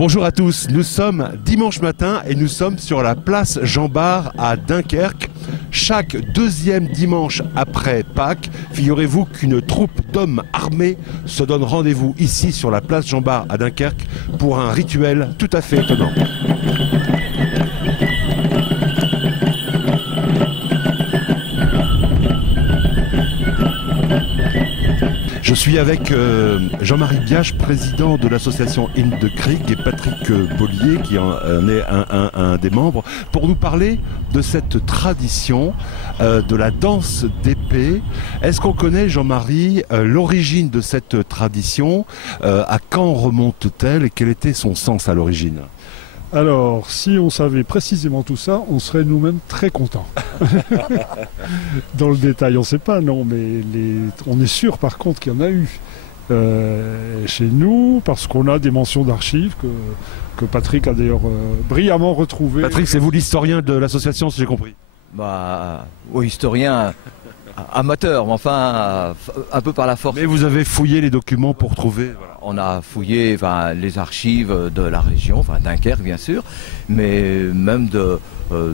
Bonjour à tous, nous sommes dimanche matin et nous sommes sur la place Jean-Bart à Dunkerque. Chaque deuxième dimanche après Pâques, figurez-vous qu'une troupe d'hommes armés se donne rendez-vous ici sur la place Jean-Bart à Dunkerque pour un rituel tout à fait étonnant. Je suis avec Jean-Marie Biache, président de l'association In the Creek, et Patrick Bollier, qui en est un des membres, pour nous parler de cette tradition de la danse d'épée. Est-ce qu'on connaît, Jean-Marie, l'origine de cette tradition? À quand remonte-t-elle et quel était son sens à l'origine? Alors, si on savait précisément tout ça, on serait nous-mêmes très contents. Dans le détail, on ne sait pas, non, mais on est sûr par contre qu'il y en a eu chez nous, parce qu'on a des mentions d'archives que Patrick a d'ailleurs brillamment retrouvées. Patrick, c'est vous l'historien de l'association, si j'ai compris? Bah, oui, historien amateur, mais enfin, un peu par la force. Mais vous avez fouillé les documents pour trouver... Voilà. On a fouillé les archives de la région, Dunkerque bien sûr, mais même de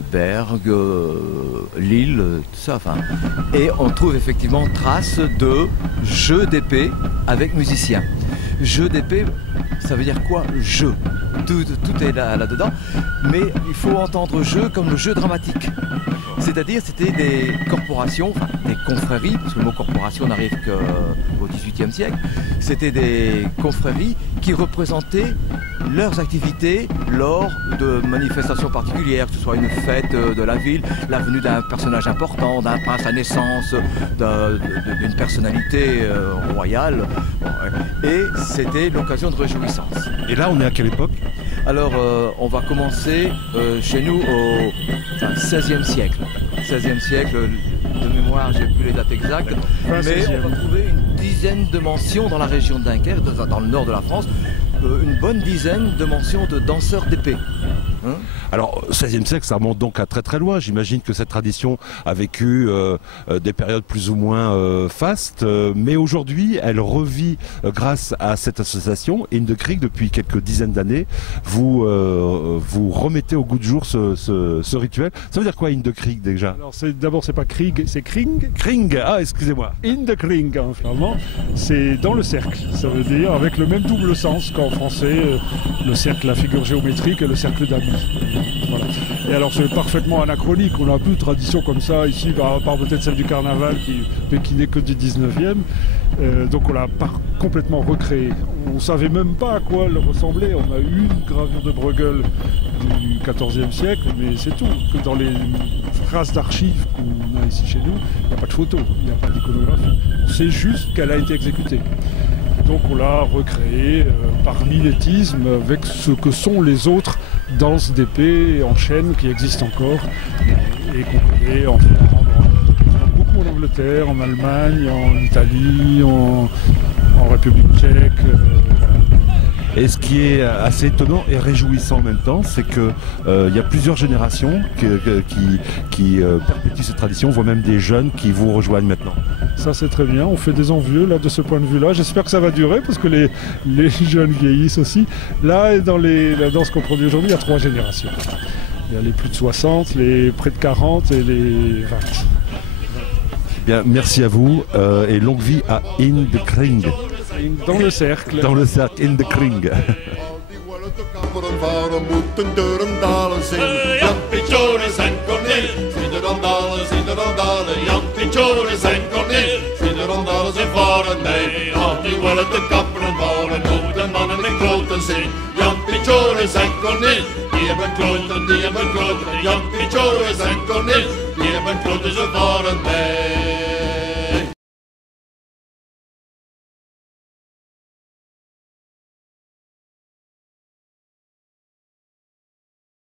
Bergue, Lille, tout ça. Et on trouve effectivement traces de jeux d'épée avec musiciens. Jeu d'épée, ça veut dire quoi? Jeu. Tout est là-dedans, mais il faut entendre jeu comme le jeu dramatique. C'est-à-dire c'était des corporations, des confréries, parce que le mot corporation n'arrive qu'au XVIIIe siècle. C'était des confréries qui représentaient leurs activités lors de manifestations particulières, que ce soit une fête de la ville, la venue d'un personnage important, d'un prince, la naissance d'une personnalité royale. Et c'était l'occasion de réjouissance. Et là, on est à quelle époque? Alors, on va commencer chez nous au XVIe siècle. XVIe siècle, de mémoire, j'ai plus les dates exactes, mais on va trouver une dizaine de mentions dans la région de Dunkerque, dans le nord de la France, une bonne dizaine de mentions de danseurs d'épée. Alors, 16e siècle, ça remonte donc à très très loin. J'imagine que cette tradition a vécu des périodes plus ou moins fastes, mais aujourd'hui, elle revit grâce à cette association In the Creek depuis quelques dizaines d'années. Vous remettez au goût du jour ce rituel. Ça veut dire quoi In the Creek déjà? Alors d'abord, c'est pas Krieg, c'est Kring. Kring, ah excusez-moi. In the Kring en flamand, c'est dans le cercle. Ça veut dire avec le même double sens qu'en français, le cercle, la figure géométrique et le cercle d'amis. Voilà. Et alors c'est parfaitement anachronique, on n'a plus de tradition comme ça ici, à part peut-être celle du carnaval qui n'est que du 19e. Donc on l'a pas complètement recréé. On ne savait même pas à quoi elle ressemblait. On a eu une gravure de Bruegel du 14e siècle, mais c'est tout. Que dans les traces d'archives qu'on a ici chez nous, il n'y a pas de photo, il n'y a pas d'iconographie. On sait juste qu'elle a été exécutée. Donc on l'a recréé par mimétisme avec ce que sont les autres danses d'épée en chaîne qui existent encore et qu'on connaît beaucoup en Angleterre, en Allemagne, en Italie, en République tchèque. Et ce qui est assez étonnant et réjouissant en même temps, c'est que il y a plusieurs générations qui perpétuent cette tradition, voire même des jeunes qui vous rejoignent maintenant. Ça c'est très bien, on fait des envieux là de ce point de vue-là. J'espère que ça va durer parce que les jeunes vieillissent aussi. Là, dans la danse qu'on produit aujourd'hui, il y a 3 générations. Il y a les plus de 60, les près de 40 et les 20. Bien, merci à vous et longue vie à In the Kring. Dans le cercle. Dans le cercle, In the Kring. Jan Piet Joris en Corneel, vinden rondalles in voor en nee, had die wel het de kapper.